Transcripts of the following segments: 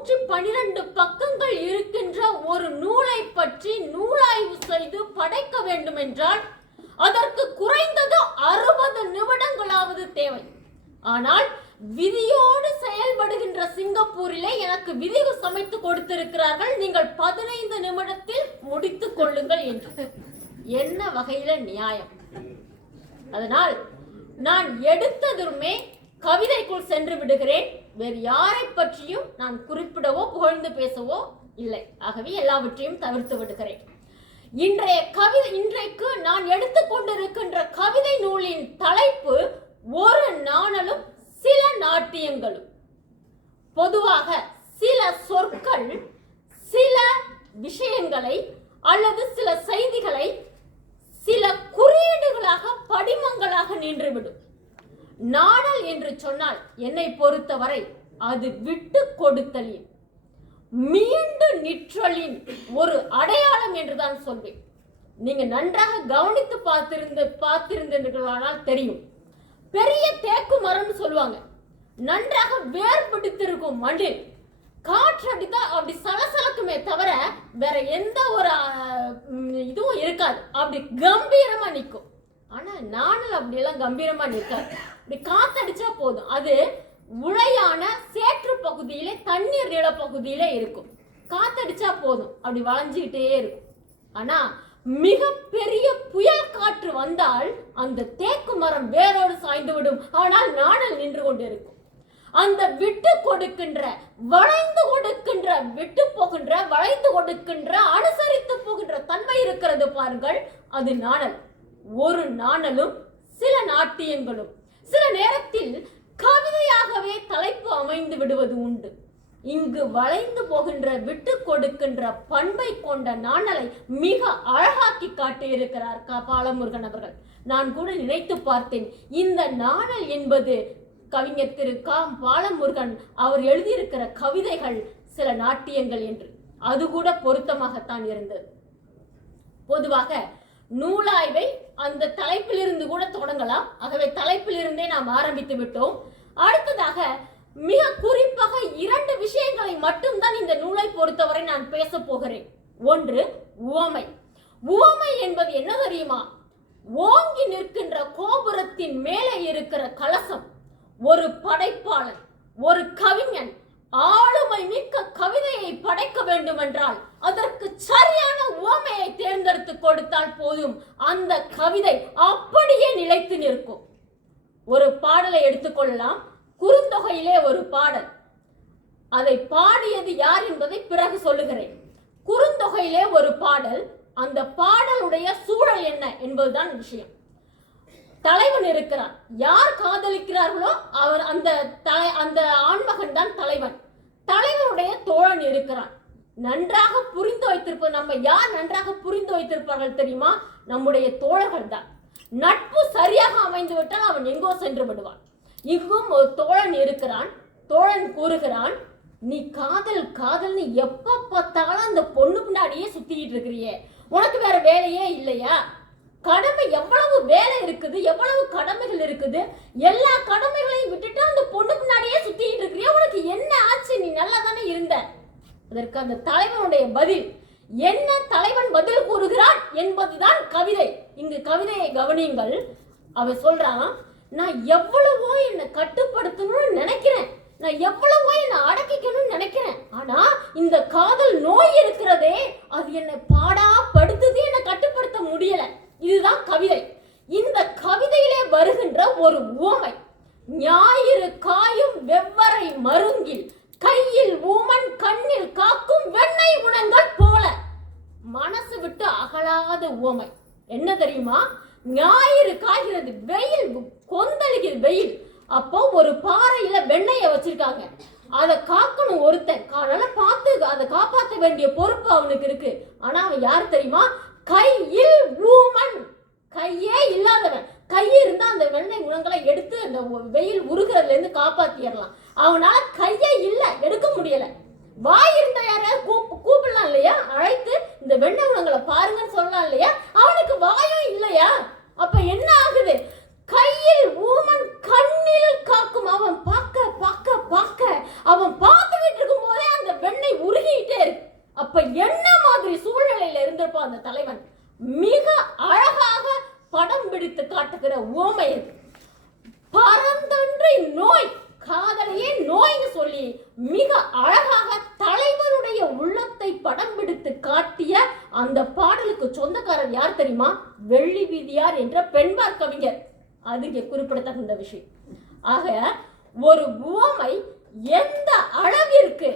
நூற்றி பனிரெண்டு பக்கங்கள் இருக்கின்ற ஒரு நூலை பற்றி நூலாய்வு செய்து படைக்க வேண்டும் என்றால் அதற்கு குறைந்தது அறுபது நிமிடங்களாவது தேவை. ஆனால் விதியோடு செயல்படுகின்ற சிங்கப்பூரிலே எனக்கு விதி சமைத்து கொடுத்திருக்கிறார்கள். நீங்கள் பதினைந்து நிமிடத்தில் முடித்துக் கொள்ளுங்கள் என்று. என்ன வகையில நியாயம்? அதனால் நான் எடுத்ததுமே கவிதைக்குள் சென்று விடுகிறேன். வேறு யாரை பற்றியும் நான் குறிப்பிடவோ புகழ்ந்து பேசவோ இல்லை. ஆகவே எல்லாவற்றையும் தவிர்த்து விடுகிறேன். இன்றைய கவிதை இன்றைக்கு நான் எடுத்துக்கொண்டிருக்கின்ற கவிதை நூலின் தலைப்பு ஒரு நாணலும் சில நாட்டியங்களும். பொதுவாக சில சொற்கள் சில விஷயங்களை அல்லது சில செய்திகளை சில குறியீடுகளாக படிமங்களாக நின்றுவிடும். நாணல் என்று சொன்னால் என்னை பொறுத்தவரை அது விட்டு கொடுத்தலின். மீண்டு நிற்றலின் ஒரு அடையாளம் என்றுதான் சொல்வேன். நீங்க நன்றாக கவனித்து பார்த்திருந்து பார்த்திருந்தீர்களானால் தெரியும். பெரிய தேக்கு மரம்னு சொல்லுவாங்க. நன்றாக வேர் பிடித்திருக்கும் மண்ணில் காற்றடித்தா அப்படி சலசலக்குமே தவிர வேற எந்த ஒரு இதுவும் இருக்காது. அப்படி கம்பீரமா நிற்கும். ஆனால் நாணல் அப்படியெல்லாம் கம்பீரமாக நிற்காது இப்படி காத்தடிச்சா போதும். அது உழையான சேற்று பகுதியிலே தண்ணீர் நில பகுதியிலே இருக்கும். காத்தடிச்சா போதும். அப்படி வளைஞ்சுக்கிட்டே இருக்கும். ஆனால் மிக பெரிய புயல் காற்று வந்தால் அந்த தேக்கு மரம் வேரோடு சாய்ந்து விடும். ஆனால் நாணல் நின்று கொண்டிருக்கும் அந்த விட்டு கொடுக்கின்ற வளைந்து கொடுக்கின்ற விட்டு போகின்ற வளைந்து கொடுக்கின்ற அனுசரித்து போகின்ற தன்மை இருக்கிறது பாருங்கள் அது நாணல். ஒரு நாணலும் சில நாட்டியங்களும். சில நேரத்தில் கவிதையாகவே தலைப்பு அமைந்து விடுவது உண்டு. இங்கு வளைந்து போகின்ற விட்டு கொடுக்கின்ற பண்பை கொண்ட நாணலை மிக அழகாக்கி காட்டியிருக்கிறார் க. பாலமுருகன் அவர்கள். நான் கூட நினைத்து பார்த்தேன். இந்த நாணல் என்பது கவிஞர் திரு. காம் பாலமுருகன் அவர் எழுதியிருக்கிற கவிதைகள் சில நாட்டியங்கள் என்று. அது கூட பொருத்தமாகத்தான் இருந்தது. பொதுவாக நூலாய்வை அந்த தலைப்பிலிருந்து கூட தொடங்கலாம். ஆகவே தலைப்பிலிருந்தே நாம் ஆரம்பித்து விட்டோம். அடுத்ததாக மிக குறிப்பாக இரண்டு விஷயங்களை மட்டும்தான் இந்த நூலை பொறுத்தவரை நான் பேச போகிறேன். ஒன்று உவமை. உவமை என்பது என்ன தெரியுமா? ஓங்கி நிற்கின்ற கோபுரத்தின் மேலே இருக்கிற கலசம். ஒரு படைப்பாளன் ஒரு கவிஞன் ஆளுமை மிக்க கவிதையை படைக்க வேண்டுமென்றால் அதற்கு சரியான உவமையை தேர்ந்தெடுத்து கொடுத்தால் போதும். அந்த கவிதை அப்படியே நிலைத்து நிற்கும். ஒரு பாடலை எடுத்துக்கொள்ளலாம் குறுந்தொகையிலே ஒரு பாடல். அதை பாடியது யார் என்பதை பிறகு சொல்லுகிறேன். குறுந்தொகையிலே ஒரு பாடல். அந்த பாடலுடைய சூழல் என்ன என்பதுதான் விஷயம். தலைவன் இருக்கிறான். யார் காதலிக்கிறார்களோ அவர் அந்த தலை அந்த ஆண்மகன் தான் தலைவன். தலைவனுடைய தோழன் இருக்கிறான். நன்றாக புரிந்து வைத்திருப்ப நம்ம யார் நன்றாக புரிந்து வைத்திருப்பார்கள் தெரியுமா? நம்முடைய தோழர்கள் தான். நட்பு சரியாக அமைந்து விட்டால் அவன் எங்கோ சென்று விடுவான். இங்கும் ஒரு தோழன் இருக்கிறான். தோழன் கூறுகிறான் நீ காதல் காதல்னு எப்ப பார்த்தாலும் அந்த பொண்ணு பின்னாடியே சுத்திக்கிட்டு இருக்கிறியே. உனக்கு வேற வேலையே இல்லையா? கடமை எவ்வளவு வேலை இருக்குது எவ்வளவு கடமைகள் இருக்குது எல்லா கடமைகளையும் விட்டுட்டு அந்த பொண்ணு முன்னாடியே சுத்திட்டு இருக்கிறியா? உனக்கு என்ன ஆச்சு? நீ நல்லா தானே இருந்த. அதற்கு அந்த தலைவனுடைய பதில் என்ன தலைவன் பதில் கூறுகிறான் என்பதுதான் கவிதை. இங்கு கவிதையை கவனியுங்கள். அவன் சொல்றான் நான் எவ்வளவோ என்னை கட்டுப்படுத்தணும்னு நினைக்கிறேன். நான் எவ்வளவோ என்னை அடக்கிக்கணும்னு நினைக்கிறேன். ஆனா இந்த காதல் நோய் இருக்கிறதே அது என்னை பாடா படுத்துது என்னை கட்டுப்படுத்த முடியல. இதுதான் கவிதை. இந்த கவிதையிலே வருகின்ற ஒரு உவமை. ஞாயிறு காயும் வெவ்வரை மருங்கில் கையில் ஊமன் கண்ணில் காக்கும் வெண்ணெய் உணங்கள் போல. மனசு விட்டு அகலாத உவமை. என்ன தெரியுமா? ஞாயிறு காய்கிறது வெயில் கொந்தளிக்குது வெயில். அப்போ ஒரு பாறையில வெண்ணெயை வச்சிருக்காங்க. அதை காக்கணும் ஒருத்தன். அதனால பார்த்து அதை காப்பாற்ற வேண்டிய பொறுப்பு அவனுக்கு இருக்கு. ஆனா அவன் யார் தெரியுமா? கையில் ஊமன். கையே இல்லாதவன். கை இருந்தால் அந்த வெண்ணெய் குணங்களை எடுத்து அந்த வெயில் உருகிறதுலேருந்து காப்பாற்றிடலாம் அவனால் கையே இல்லை எடுக்க முடியலை. வாய் இருந்தா யாரையாவது கூப் கூப்பிடலாம் இல்லையா? அழைத்து இந்த வெண்ணெய் குணங்களை பாருங்கன்னு சொல்லலாம் இல்லையா? அவனுக்கு வாயும் இல்லையா? அப்போ என்ன ஆகுது? கையில் ஊமன் கண்ணில் காக்கும் அவன் இருக்கிறப்போ அந்த தலைவன் மிக அழகாக படம் பிடித்து காட்டுகிற ஓமை இது பரந்தன்றி நோய் காதலையே நோய்னு சொல்லி மிக அழகாக தலைவருடைய உள்ளத்தை படம் பிடித்து காட்டிய அந்த பாடலுக்கு சொந்தக்காரர் யார் தெரியுமா? வெள்ளி வீதியார் என்ற பெண்பார் கவிஞர். அது இங்கே குறிப்பிடத்தகுந்த விஷயம். ஆக ஒரு உவமை எந்த அளவிற்கு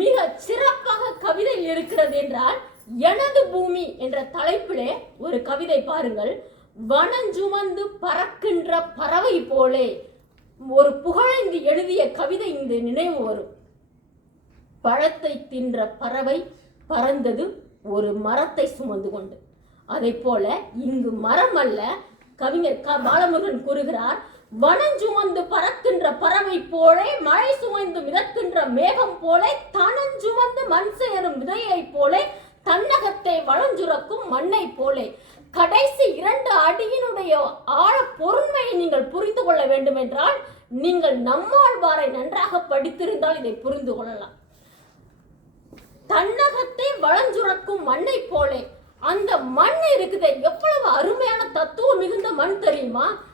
மிக சிறப்பாக கவிதை இருக்கிறது என்றால் எனது பூமி என்ற தலைப்பிலே ஒரு கவிதை பாருங்கள். வனஞ்சுமந்து பறக்கின்ற பறவை போலே ஒரு புகழைந்து எழுதிய கவிதை இந்த நினைவு வரும். பழத்தை தின்ற பறவை பறந்தது ஒரு மரத்தை சுமந்து கொண்டு அதை போல இங்கு மரம் அல்ல கவிஞர் க பாலமுருகன் கூறுகிறார். வனஞ்சுமந்து பறக்கின்ற பறவை போலே மழை சுமந்து மிதக்கின்ற மேகம் போலே தனஞ்சுமந்து மண் சேரும் விதையைப் போலே தன்னகத்தை வளஞ்சுரக்கும் மண்ணை போலே. கடைசி இரண்டு அடியினுடைய ஆழ பொருண்மையை நீங்கள் புரிந்து கொள்ள வேண்டும் என்றால் நீங்கள் நம்மாழ்வாரை நன்றாக படித்திருந்தால் இதை புரிந்து கொள்ளலாம். தன்னகத்தை வளஞ்சுரக்கும் மண்ணை போலே. அந்த மண் இருக்குதே. எவ்வளவு அருமையான தத்துவம் மிகுந்த மண் தெரியுமா?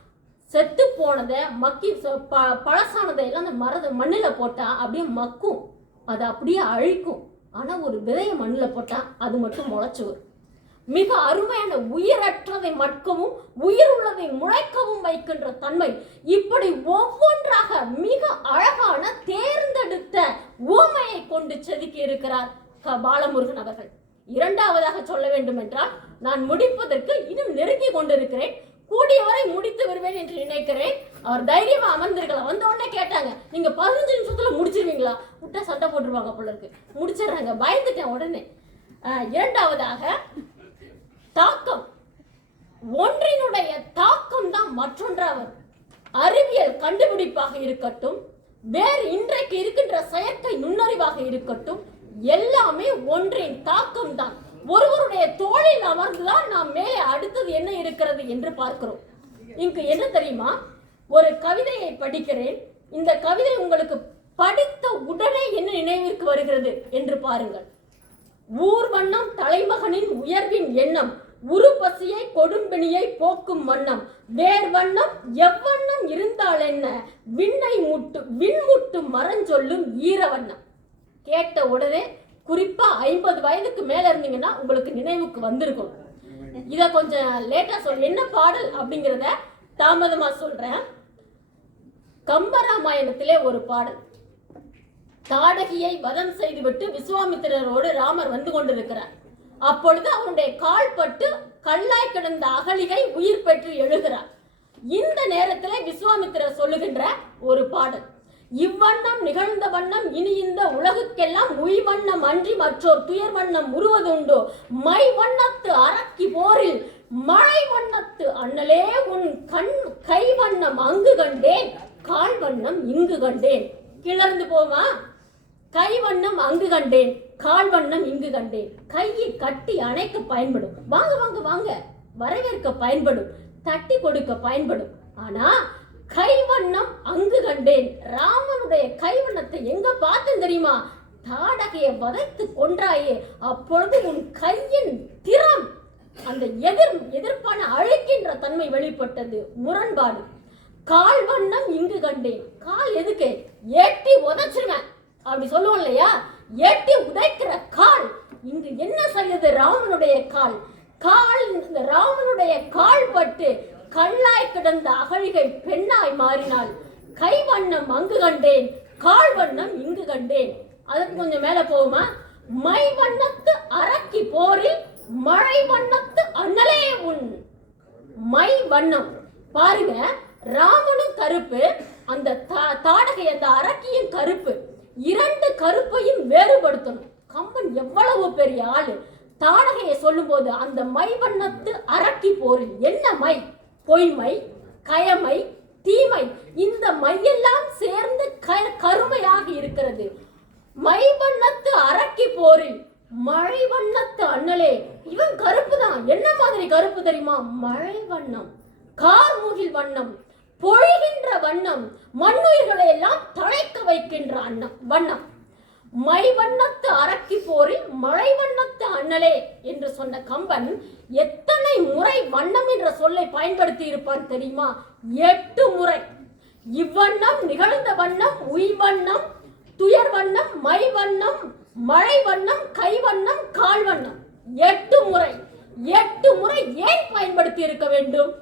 செத்து போனதை மக்கி ப- பழசானதை எல்லாம் அந்த மரத மண்ணில் போட்டால் அப்படியே மக்கும். அதை அப்படியே அழிக்கும். ஆனால் ஒரு விதையை மண்ணில் போட்டால் அது மட்டும் முளைச்சி வரும் மிக அருமையான உயிரற்றதை மட்கவும் உயிர் உள்ளதை முளைக்கவும் வைக்கின்ற தன்மை இப்படி ஒவ்வொன்றாக மிக அழகான தேர்ந்தெடுத்த ஊமையை கொண்டு செதுக்கி இருக்கிறார் க. பாலமுருகன் அவர்கள். இரண்டாவதாக சொல்ல வேண்டும் என்றால் நான் முடிப்பதற்கு இன்னும் நெருங்கி கொண்டிருக்கிறேன். கூடியவரை முடித்து வருவேன் என்று நினைக்கிறேன். அவர் தைரியமா அமர்ந்திருக்கலாம் வந்த உடனே கேட்டாங்க நீங்க பதினஞ்சு நிமிஷத்துல முடிச்சிருவீங்களா? விட்டா சண்டை போட்டுருவாங்க போல இருக்கு. முடிச்சிடுறாங்க. பயந்துட்டேன் உடனே. இரண்டாவதாக தாக்கம். ஒன்றினுடைய தாக்கம் தான் மற்றொன்றாவது. அறிவியல் கண்டுபிடிப்பாக இருக்கட்டும் வேறு இன்றைக்கு இருக்கின்ற செயற்கை நுண்ணறிவாக இருக்கட்டும் எல்லாமே ஒன்றின் தாக்கம் தான். ஒருவருடைய தோளில் அமர்ந்துதான் நாம் மேலே அடுத்தது என்ன இருக்கிறது என்று பார்க்கிறோம். இங்கு என்ன தெரியுமா? ஒரு கவிதையை படிக்கிறேன். இந்த கவிதை உங்களுக்கு படித்த உடனே என்ன நினைவிற்கு வருகிறது என்று பாருங்கள். ஊர் வண்ணம் தலைமகனின் உயர்வின் எண்ணம் உரு பசியை கொடும்பிணியை போக்கும் வண்ணம் வேர் வண்ணம் எவ்வண்ணம் இருந்தால் என்ன விண்ணை முட்டு விண்முட்டு மரஞ்சொல்லும் ஈர வண்ணம். கேட்ட உடனே குறிப்பா ஐம்பது வயதுக்கு மேல இருந்தீங்கன்னா உங்களுக்கு நினைவுக்கு வந்திருக்கும். இத கொஞ்சம் லேட்டா சொல் என்ன பாடல் அப்படிங்கிறத தாமதமா சொல்றேன். கம்பராமாயணத்திலே ஒரு பாடல். தாடகியை வதம் செய்துவிட்டு விஸ்வாமித்திரரோடு ராமர் வந்து கொண்டிருக்கிறார். அப்பொழுது அவனுடைய கால் பட்டு கல்லாய் கிடந்த அகலிகை உயிர் பெற்று எழுகிறார். இந்த நேரத்தில் விஸ்வாமித்திரர் சொல்லுகின்ற ஒரு பாடல். இவ்வண்ணம் நிகழ்ந்த வண்ணம் இனி இந்த உலகுக்கெல்லாம் உய் வண்ணம் அன்றி மற்றோர் துயர் வண்ணம் உருவதுண்டோ? மை வண்ணத்து அரக்கி போரில் மழை வண்ணத்து அண்ணலே உன் கண் கை வண்ணம் அங்கு கண்டேன் கால் வண்ணம் இங்கு கண்டேன். கிளர்ந்து போமா? கை வண்ணம் அங்கு கண்டேன் கால் வண்ணம் இங்கு கண்டேன். கையை கட்டி அணைக்க பயன்படும். வாங்க வாங்க வாங்க. வரவேற்க பயன்படும். தட்டி கொடுக்க பயன்படும். ஆனா கை வண்ணம் அங்கு கண்டேன். ராமனுடைய கை வண்ணத்தை எங்க பார்த்தேன் தெரியுமா? தாடகையை வதைத்து கொன்றாயே. அப்பொழுது உன் கையின் திறம் அந்த எதிர் எதிர்ப்பான அழைக்கின்ற தன்மை வெளிப்பட்டது. முரண்பாடு. கால் வண்ணம் இங்கு கண்டேன். கால் எதுக்கு? ஏட்டி உதைச்சிருவேன். அப்படி சொல்லுவோம் இல்லையா? ஏட்டி உதைக்கிற கால். இங்கு என்ன செய்யுது ராமனுடைய கால்? கால் இந்த ராமனுடைய கால் பட்டு கல்லாய் கிடந்த அகழிகை பெண்ணாய் மாறினாள். கை வண்ணம் அங்கு கண்டேன் கால் வண்ணம் இங்கு கண்டேன். அதுக்கு கொஞ்சம் மேல போகுமா மை வண்ணத்து அரக்கி போரில் மழை வண்ணத்து அண்ணலே உன். மை வண்ணம். பாருங்க ராமனும் கருப்பு அந்த தா- தாடகை அந்த அரக்கியும் கருப்பு. இரண்டு கருப்பையும் வேறுபடுத்தணும். கம்பன் எவ்வளவு பெரிய ஆளு? தாடகையை சொல்லும்போது அந்த மை வண்ணத்து அரக்கி போரில் என்ன மை? பொய்மை கயமை தீமை. இந்த மையெல்லாம் சேர்ந்து க- கருமையாக இருக்கிறது. மை வண்ணத்து அரக்கி போரில் மழை வண்ணத்து அண்ணலே. இவன் கருப்பு தான். என்ன மாதிரி கருப்பு தெரியுமா? மழை வண்ணம் கார்முகில் வண்ணம் பொழிகின்ற வண்ணம் மண்ணுயிர்களை எல்லாம் தழைக்க வைக்கின்ற அண்ணம் வண்ணம். மை வண்ணத்து அரக்கி போரில் மழை வண்ணத்து அண்ணலே என்று சொன்ன கம்பன் எத்தனை முறை வண்ணம் என்ற சொல்லை பயன்படுத்தி இருப்பான் தெரியுமா? எட்டு முறை. இவ்வண்ணம் நிகழ்ந்த வண்ணம் உய் வண்ணம் துயர் வண்ணம் மை வண்ணம் மழை வண்ணம் கை வண்ணம் கால் வண்ணம். எட்டு முறை. எட்டு முறை ஏன் பயன்படுத்தி இருக்க வேண்டும்?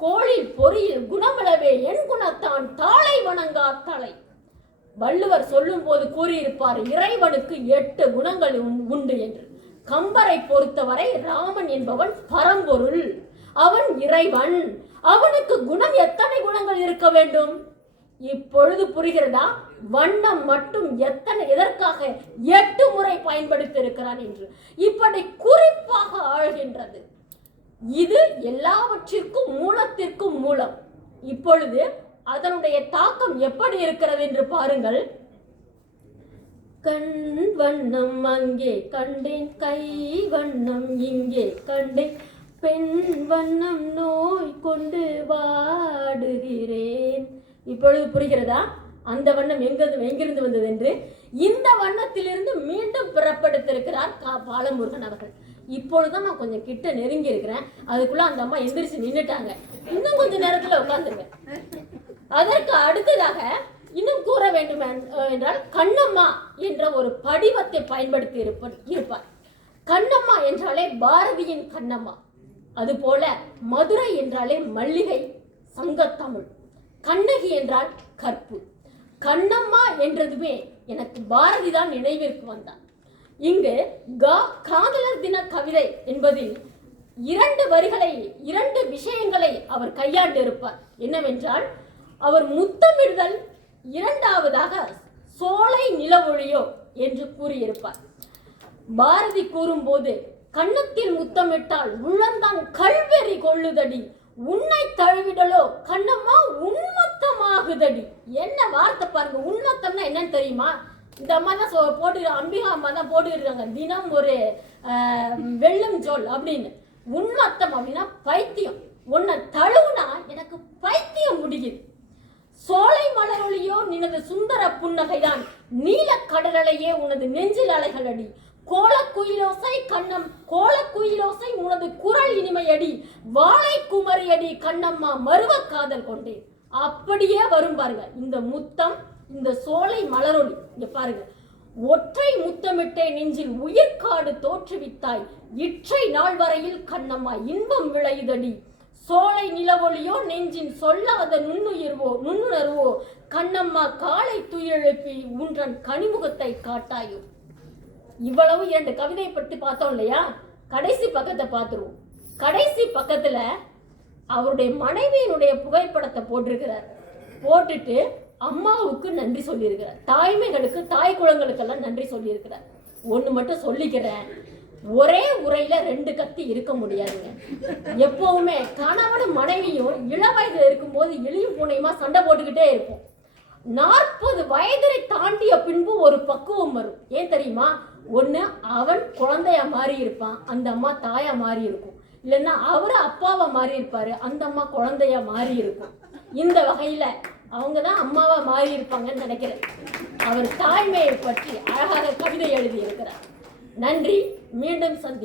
கோளில் பொறியில் குணமளவே என் குணத்தான் தாளை வணங்கா தலை. வள்ளுவர் சொல்லும் போது கூறியிருப்பார் இறைவனுக்கு எட்டு குணங்கள் உண்- உண்டு என்று. கம்பரை பொறுத்தவரை ராமன் என்பவன் பரம்பொருள். அவன் இறைவன். அவனுக்கு குணம் எத்தனை குணங்கள் இருக்க வேண்டும்? இப்பொழுது புரிகிறதா? வண்ணம் மட்டும் எத்தனை எதற்காக எட்டு முறை பயன்படுத்தி இருக்கிறான் என்று. இப்படி குறிப்பாக ஆழ்கின்றது. இது எல்லாவற்றிற்கும் மூலத்திற்கும் மூலம். இப்பொழுது அதனுடைய தாக்கம் எப்படி இருக்கிறது என்று பாருங்கள். கண் வண்ணம் அங்கே கண்டேன் கை வண்ணம் இங்கே கண்டேன் பெண் வண்ணம் நோய் கொண்டு வாடுகிறேன். இப்பொழுது புரிகிறதா? அந்த வண்ணம் எங்கிருந்து எங்கிருந்து வந்தது என்று? இந்த வண்ணத்திலிருந்து மீண்டும் பிறப்படுத்திருக்கிறார் கா பாலமுருகன் அவர்கள். இப்பொழுதுதான் நான் கொஞ்சம் கிட்ட நெருங்கி இருக்கிறேன். அதுக்குள்ள அந்த அம்மா எந்திரிச்சு நின்னுட்டாங்க. இன்னும் கொஞ்ச நேரத்துல உட்காந்துருவேன் அதற்கு அடுத்ததாக இன்னும் கூற வேண்டும் என்றால் கண்ணம்மா என்ற ஒரு படிவத்தை பயன்படுத்தி இருப்ப இருப்பார். கண்ணம்மா என்றாலே பாரதியின் கண்ணம்மா. அதுபோல மதுரை என்றாலே மல்லிகை சங்கத்தமிழ். கண்ணகி என்றால் கற்பு. கண்ணம்மா என்றதுமே எனக்கு பாரதி தான் நினைவிற்கு வந்தான். இங்கு கா காதலர் தின கவிதை என்பதில் இரண்டு வரிகளை இரண்டு விஷயங்களை அவர் கையாண்டிருப்பார். என்னவென்றால் அவர் முத்தமிடுதல் இரண்டாவதாக சோலை நிலவொழியோ என்று கூறியிருப்பார். பாரதி கூறும்போது கன்னத்தில் முத்தமிட்டால் உள்ளந்தான் கல்வெறி கொள்ளுதடி உன்னை தழுவிடலோ கண்ணம்மா உன்மத்தமாகுதடி. என்ன வார்த்தை பாருங்க உன்மத்தம்னா என்னன்னு தெரியுமா? இந்த அம்மா தான் போட்டு அம்பிகா அம்மா தான் போட்டுருக்காங்க தினம் ஒரு வெள்ளம் ஜோல் அப்படின்னு. உண்மத்தம் அப்படின்னா பைத்தியம். உன்னை தழுவுனா எனக்கு பைத்தியம் முடியுது. சோலை மலரொளியோ நினது சுந்தர புன்னகைதான். நீல கடலலையே உனது நெஞ்சில் அலைகள் அடி கோலக்குயிலோசை கண்ணம் கோலக்குயிலோசை உனது குரல் இனிமையடி. வாழை குமரியடி கண்ணம்மா மருவ காதல் கொண்டேன். அப்படியே வரும் பாருங்க. இந்த முத்தம் இந்த சோலை மலரொளி இங்க பாருங்க. ஒற்றை முத்தமிட்டே நெஞ்சில் உயிர்காடு தோற்றுவித்தாய். இற்றை நாள் வரையில் கண்ணம்மா இன்பம் விளையுதடி சோலை நிலவொளியோ நெஞ்சின் சொல்லாத நுண்ணுயிர்வோ நுண்ணுணர்வோ கண்ணம்மா காலை துயிலெழுப்பி உன்றன் கனிமுகத்தை காட்டாயோ. இவ்வளவு இரண்டு கவிதையை பற்றி பார்த்தோம் இல்லையா? கடைசி பக்கத்தை பார்த்துருவோம். கடைசி பக்கத்தில் அவருடைய மனைவியினுடைய புகைப்படத்தை போட்டிருக்கிறார். போட்டுட்டு அம்மாவுக்கு நன்றி சொல்லியிருக்கிறார் தாய்மைகளுக்கு தாய் குளங்களுக்கெல்லாம் நன்றி சொல்லியிருக்கிறார் ஒன்று மட்டும் சொல்லிக்கிறேன். ஒரே உரையில ரெண்டு கத்தி இருக்க முடியாதுங்க. எப்பவுமே கணவனும் மனைவியும் இளவயதில் இருக்கும்போது எளியும் பூனையுமா சண்டை போட்டுக்கிட்டே இருப்போம். நாற்பது வயதை தாண்டிய பின்பு ஒரு பக்குவம் வரும். ஏன் தெரியுமா? ஒன்று அவன் குழந்தையா மாறி இருப்பான். அந்த அம்மா தாயா மாறி இருக்கும். இல்லைன்னா அவரு அப்பாவை மாறி இருப்பாரு. அந்த அம்மா குழந்தையா மாறி இருக்கும். இந்த வகையில அவங்க தான் அம்மாவா மாறி இருப்பாங்கன்னு நினைக்கிறேன். அவர் தாய்மையை பற்றி அழகாக கவிதை எழுதியிருக்கிறார். நன்றி. மீண்டும் சந்தி